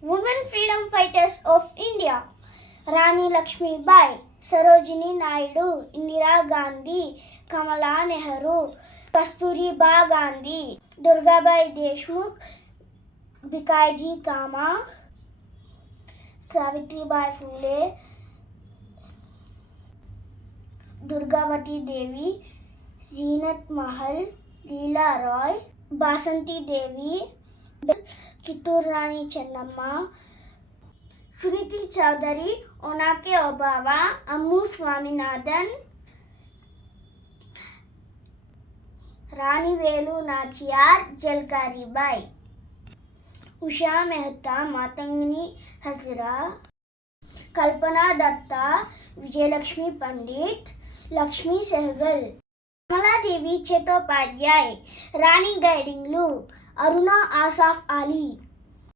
Women freedom fighters of India: Rani Lakshmibai, Sarojini Naidu, Indira Gandhi, Kamala Nehru, Kasturiba Gandhi, Durgabai Deshmukh, Bhikaji Kama, Savitribai Phule, Durgavati Devi, Zeenat Mahal, Leela Roy, Basanti Devi, Kittur Rani Chennamma, Suniti Chowdhury, Onake Obawa, Ammu Swaminathan, Rani Velu Nachiyar, Jalkari Bai, Usha Mehta, Matangini Hazira, Kalpana Datta, Vijayalakshmi Pandit, Lakshmi Sehgal, Kamaladevi Chettopadhyay, Rani Gaidinglu, Aruna Asaf Ali.